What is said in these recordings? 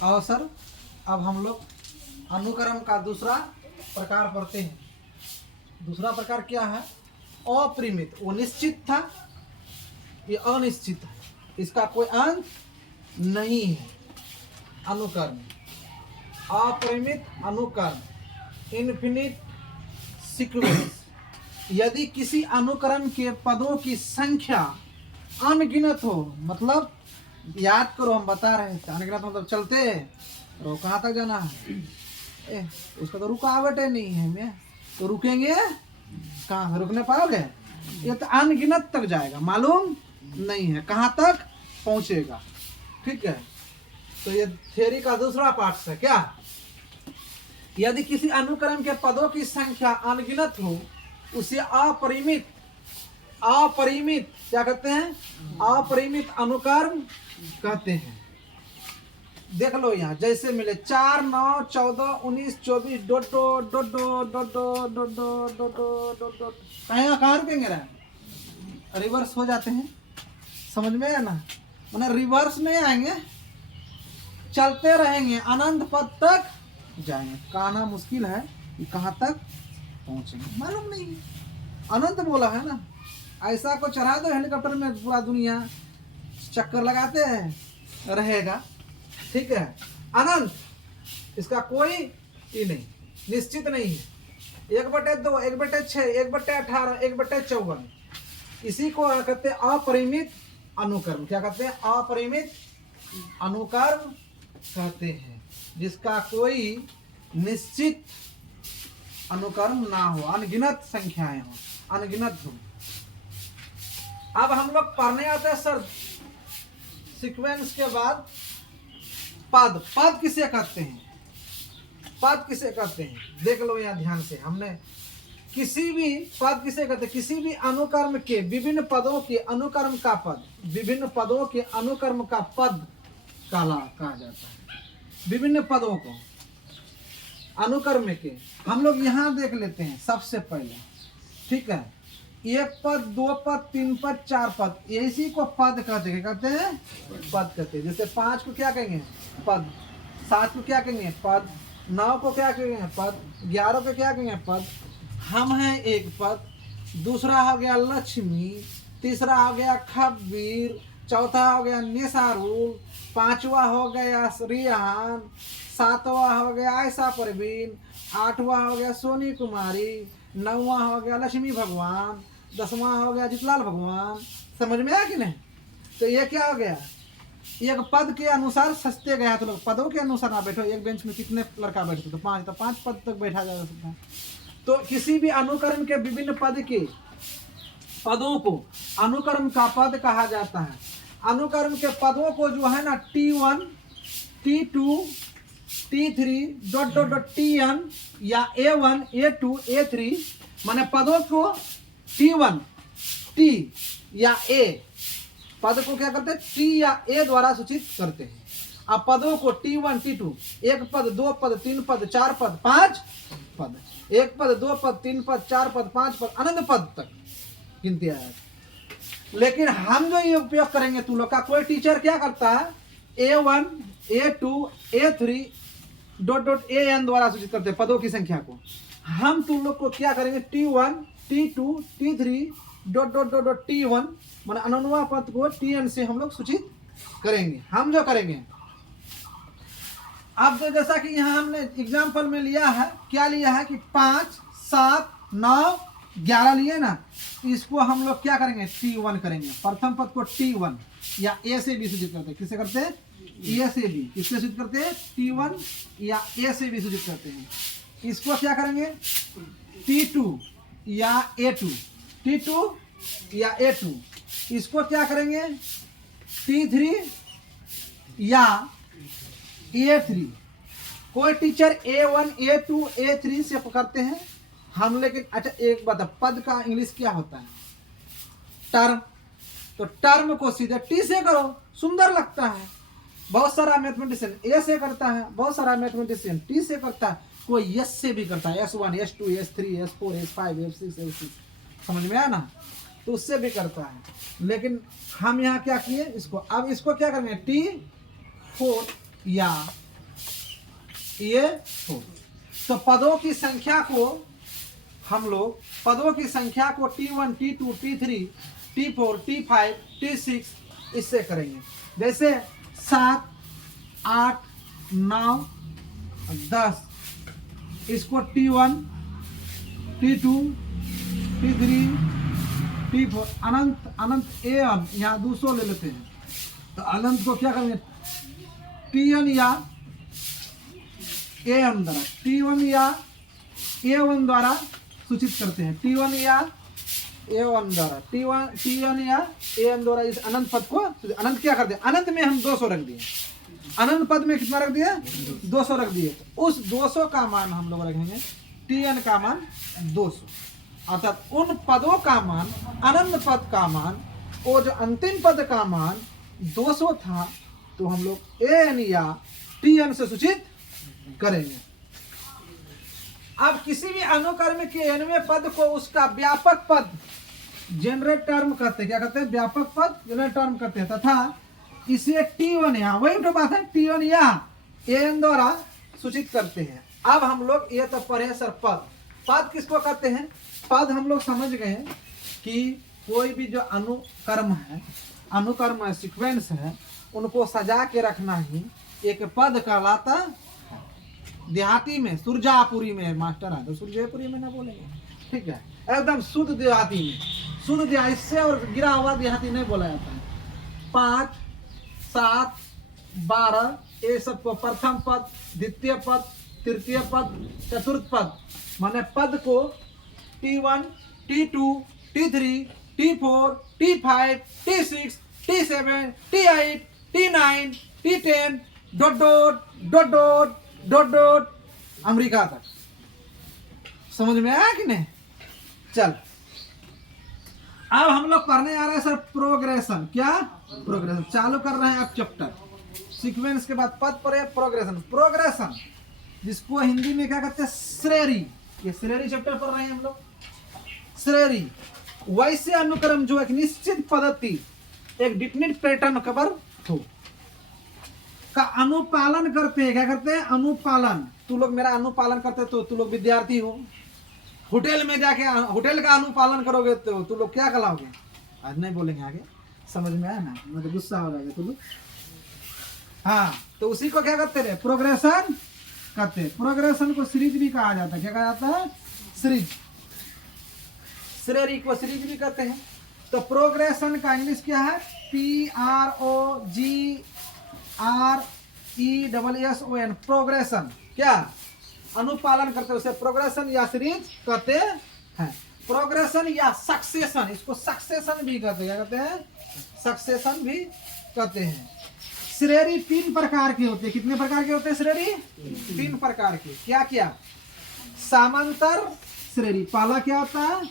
और सर अब हम लोग अनुक्रम का दूसरा प्रकार पढ़ते हैं। दूसरा प्रकार क्या है? अपरिमित। वो निश्चित था, ये अनिश्चित है, इसका कोई अंत नहीं है। अनुक्रम, अपरिमित अनुक्रम, इन्फिनिट सीक्वेंस। यदि किसी अनुक्रम के पदों की संख्या अनगिनत हो, मतलब याद करो हम बता रहे थे, अनगिनत मतलब चलते रहो, कहाँ तक जाना है? उसका तो रुकावट है नहीं है, मैं तो रुकेंगे कहाँ? रुकने पाओगे? ये तो अनगिनत तक जाएगा, मालूम नहीं है कहाँ तक पहुंचेगा। ठीक है, तो ये थ्योरी का दूसरा पार्ट है। क्या? यदि किसी अनुक्रम के पदों की संख्या अनगिनत हो, उसे अपरिमित, अपरिमित क्या कहते हैं? अपरिमित अनुक्रम कहते हैं। देख लो यहाँ जैसे मिले 4, 9, 14, 19, 24 डोडो डोडो डोडो डोडो डोडो डोडो। कहाँ रुकेंगे? रिवर्स हो जाते हैं, समझ में है ना? मतलब रिवर्स नहीं आएंगे, चलते रहेंगे, अनंत पद तक जाएंगे। कहना मुश्किल है कि कहाँ तक पहुंचेंगे, मालूम नहीं। अनंत बोला है ना, ऐसा को चढ़ा दो हेलीकॉप्टर में, पूरा दुनिया चक्कर लगाते हैं रहेगा। ठीक है, अनंत, इसका कोई ही नहीं, निश्चित नहीं है। 1/2, 1/6, 1/18, 1/54, इसी को कहते हैं अपरिमित अनुक्रम। क्या कहते हैं? अपरिमित अनुक्रम कहते हैं, जिसका कोई निश्चित अनुक्रम ना हो, अनगिनत संख्याएं हो, अनगिनत हो। अब हम लोग पढ़ने आते हैं सर सीक्वेंस के बाद पद। पद किसे कहते हैं? पद किसे कहते हैं? देख लो यहाँ ध्यान से, हमने किसी भी पद किसे कहते हैं? किसी भी अनुक्रम के विभिन्न पदों के अनुक्रम का पद, विभिन्न पदों के अनुक्रम का पद कहा जाता है। विभिन्न पदों को अनुक्रम के हम लोग यहाँ देख लेते हैं सबसे पहले। ठीक है, 1 पद, 2 पद, 3 पद, 4 पद, इसी को पद कहते हैं। कहते हैं पद कहते हैं। जैसे 5 को क्या कहेंगे? पद। 7 को क्या कहेंगे? पद। 9 को क्या कहेंगे? पद। 11 को क्या कहेंगे? पद। हम हैं एक पद। दूसरा हो गया लक्ष्मी, तीसरा हो गया खब्बीर, चौथा हो गया निसारुल, 5वां हो गया रियान, 7वां हो गया आयशा परवीन, 8वां हो गया सोनी कुमारी, 9वां हो गया लक्ष्मी भगवान, 10वां हो गया जितलाल भगवान। समझ में आया कि नहीं? तो ये क्या हो गया? एक पद के अनुसार सस्ते गया। तो लोग पदों के अनुसार ना बैठो। एक बेंच में कितने लड़का बैठते? तो 5, तो 5 पद तक बैठा जा सकता है। तो किसी भी अनुक्रम के विभिन्न पद के पदों को अनुक्रम का पद कहा जाता है। अनुक्रम के पदों को जो है ना T1, T2, T3 dot dot dot Tn या A1, A2, A3, माने पदों को T1, T या A, पद को क्या करते हैं? T या A द्वारा सूचित करते हैं। अब पदों को T1, T2, 1 पद, 2 पद, 3 पद, 4 पद, 5 पद, 1 पद, 2 पद, 3 पद, 4 पद, 5 पद, अनंत पद तक गिनती आया। लेकिन हम जो ये उपयोग करेंगे, तुम लोग का कोई टीचर क्या करता है? A1, A2, A3 dot dot AN द्वारा सूचित करते हैं पदों की संख्या को। हम तुम लोग को क्या करेंगे? T1, T2, T3 dot dot dot dot T1, माने अनन्वा पद को Tn से हम लोग सूचित करेंगे। हम जो करेंगे अब तो जैसा कि यहाँ हमने एग्जाम्पल में लिया है, क्या लिया है कि 5, 7, 9, 11 लिए ना, इसको हम लोग क्या करेंगे? T1 करेंगे। प्रथम पद को T1 या A से भी सूचित करते हैं। किसे करते हैं? A से भी। किससे सूचित करते हैं? T1 या A से भी सूचित करते हैं। इसको क्या करेंगे? T2 या A2, T2 या A2। इसको क्या करेंगे? T3 या A3। कोई टीचर A1, A2, A3 से करते हैं हम। लेकिन अच्छा एक बात, पद का इंग्लिश क्या होता है? टर्म। तो टर्म को सीधे T से करो, सुंदर लगता है। बहुत सारा मैथमेटिशियन A से करता है, बहुत सारा मैथमेटिशियन T से करता है, कोई S से भी करता है, S1, S2, S3, S4, S5, S6, S6। समझ में आया ना? तो उससे भी करता है। लेकिन हम यहाँ क्या किए? इसको अब इसको क्या करेंगे? T4 या ये 4। तो पदों की संख्या को हम लोग T1 T2 T3 T4 T5 T6 इससे करेंगे। जैसे 7 8 9 10 इसको T1 T2 T3 T4 अनंत A1 यहाँ 200 ले लेते हैं। तो अनंत को क्या करेंगे T1 या A1 द्वारा T1 या A1 द्वारा सूचित करते हैं। T1 या A1 द्वारा T1 या A1 द्वारा इस अनंत पद को अनंत क्या कर दिया, अनंत में हम 200 रख दिए। अनंत पद में कितना रख दिया 200 रख दिए। उस 200 का मान हम लोग रखेंगे Tn का मान 200, अर्थात उन पदों का मान अनंत पद का मान और जो अंतिम पद का मान 200 था तो हम लोग An या Tn से सूचित करेंगे। अब किसी भी अनुक्रम के nवें पद को उसका व्यापक पद जनरल टर्म कहते हैं। क्या कहते हैं, व्यापक पद जनरल टर्म कहते हैं। तथा इसे T1 यहाँ वही तो बात है, T1 या An द्वारा सूचित करते हैं। अब हम लोग ये तो पढ़े सर पद किसको कहते हैं। पद हम लोग समझ गए कि कोई भी जो अनुक्रम है सीक्वेंस है उनको सजा के रखना ही एक पद कहलाता। देहाती में सुरजापुरी में मास्टर है तो सुरजापुरी में ना बोलेंगे, ठीक है, एकदम शुद्ध देहाती में शुद्ध देहाती से और गिरा हुआ देहाती नहीं बोला जाता है। 5 7 12 ये सबको प्रथम पद द्वितीय पद तृतीय पद चतुर्थ पद माने पद को T1 T2 T3 T4 T5 T6 T7 T8 T9 T10 dot America तक। समझ में आया कि नहीं। चल अब हम लोग पढ़ने आ रहे हैं सर प्रोग्रेशन। क्या प्रोग्रेशन चालू कर रहे हैं अब चैप्टर। सीक्वेंस के बाद पद पर प्रोग्रेशन जिसको हिंदी में क्या कहते हैं श्रेणी। ये श्रेणी चैप्टर पढ़ रहे हैं हम लोग। श्रेणी वैसे अनुक्रम जो एक निश्चित पद्धति एक डिफिनिट पैटर्न कवर हो का अनुपालन करते हैं। क्या करते हैं अनुपालन। तू लोग मेरा अनुपालन करते तो तू लोग विद्यार्थी हो। होटल में जाके होटल का अनुपालन करोगे तो तू लोग क्या कहलाओगे, आज नहीं बोलेंगे आगे, समझ में आया ना, मतलब गुस्सा हो जाएगा तू लोग। हाँ तो उसी को क्या कहते हैं प्रोग्रेशन कहते हैं। प्रोग्रेशन को सीरीज भी कहा जाता है। क्या कहा जाता है सीरीज। श्रेणी को सीरीज भी कहते हैं। तो प्रोग्रेशन का इंग्लिश क्या है PROGRESSON प्रोग्रेशन। क्या अनुपालन करते हैं उसे प्रोग्रेशन या सीरीज कहते हैं। प्रोग्रेशन या सक्सेशन इसको सक्सेशन भी कहते हैं। क्या कहते हैं सक्सेशन भी कहते हैं। श्रेणी 3 प्रकार के होते हैं। कितने प्रकार के होते हैं श्रेणी 3 प्रकार के। क्या क्या समांतर श्रेणी। पहला क्या होता है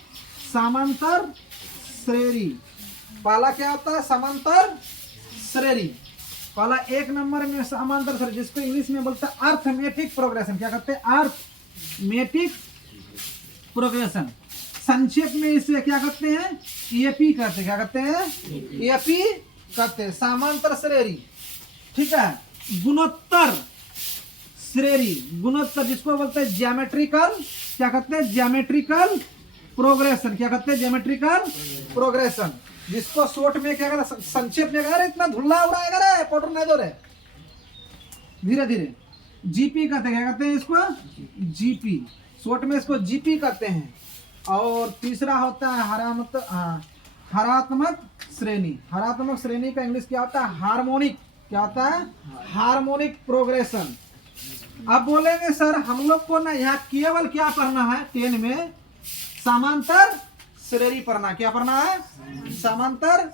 समांतर श्रेणी। पहला क्या होता है समांतर श्रेणी। पहला 1 नंबर में समांतर श्रेणी जिसको इंग्लिश में बोलते हैं अर्थमेटिक प्रोग्रेशन। क्या कहते हैं अर्थमेटिक प्रोग्रेशन। संक्षेप में इसे क्या कहते हैं एपी कहते हैं। क्या कहते हैं एपी कहते हैं समांतर श्रेणी, ठीक है। गुणोत्तर श्रेणी गुणोत्तर जिसको बोलते हैं ज्योमेट्रिकल। क्या कहते हैं ज्योमेट्रिकल प्रोग्रेशन। क्या कहते हैं ज्योमेट्रिकल प्रोग्रेशन जिसको शॉर्ट में क्या कहते हैं संक्षेप में कह रहे इतना धुल्ला उड़ाएगा रे पाउडर नहीं दो रे धीरे धीरे जीपी कहते हैं। क्या कहते हैं इसको जीपी शॉर्ट में इसको जीपी कहते हैं। और तीसरा होता है हरात्मक श्रेणी। हरात्मक श्रेणी का इंग्लिश क्या होता है हार्मोनिक। क्या होता है हार्मोनिक प्रोग्रेशन। अब बोलेंगे सर हम लोग को ना यहाँ केवल क्या पढ़ना है 10 में समांतर श्रेणी पढ़ना। क्या पढ़ना है समांतर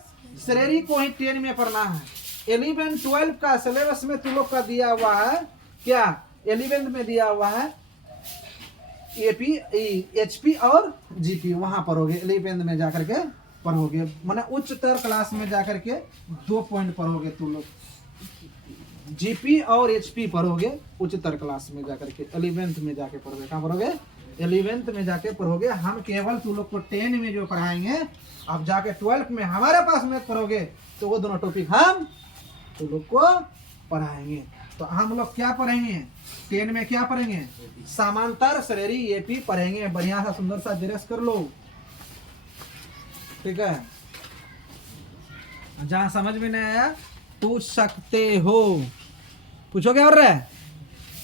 श्रेणी को ही 10 में पढ़ना है। 11-12 का सिलेबस में तुम लोग का दिया हुआ है क्या 11th में दिया हुआ है एपी एचपी और जीपी। वहां पढ़ोगे 11th में जाकर के पढ़ोगे माने उच्चतर क्लास में जाकर के 2 पॉइंट पढ़ोगे तुम लोग। जीपी और एचपी पढ़ोगे उच्चतर क्लास में जाकर के 11th में जाके पढ़ोगे। कहाँ पढ़ोगे 11th में जाके पढ़ोगे। हम केवल तुम लोग को 10 में जो पढ़ाएंगे अब जाके 12th में हमारे पास में पढ़ोगे तो वो दोनों टॉपिक हम तुम लोग को पढ़ाएंगे। तो हम लोग क्या पढ़ेंगे 10 में, क्या पढ़ेंगे समांतर श्रेणी एपी पढ़ेंगे। बढ़िया सा सुंदर सा जेरक्स कर लो, ठीक है। जहां समझ में नहीं आया पूछ सकते हो, पूछो क्या कर रहा है।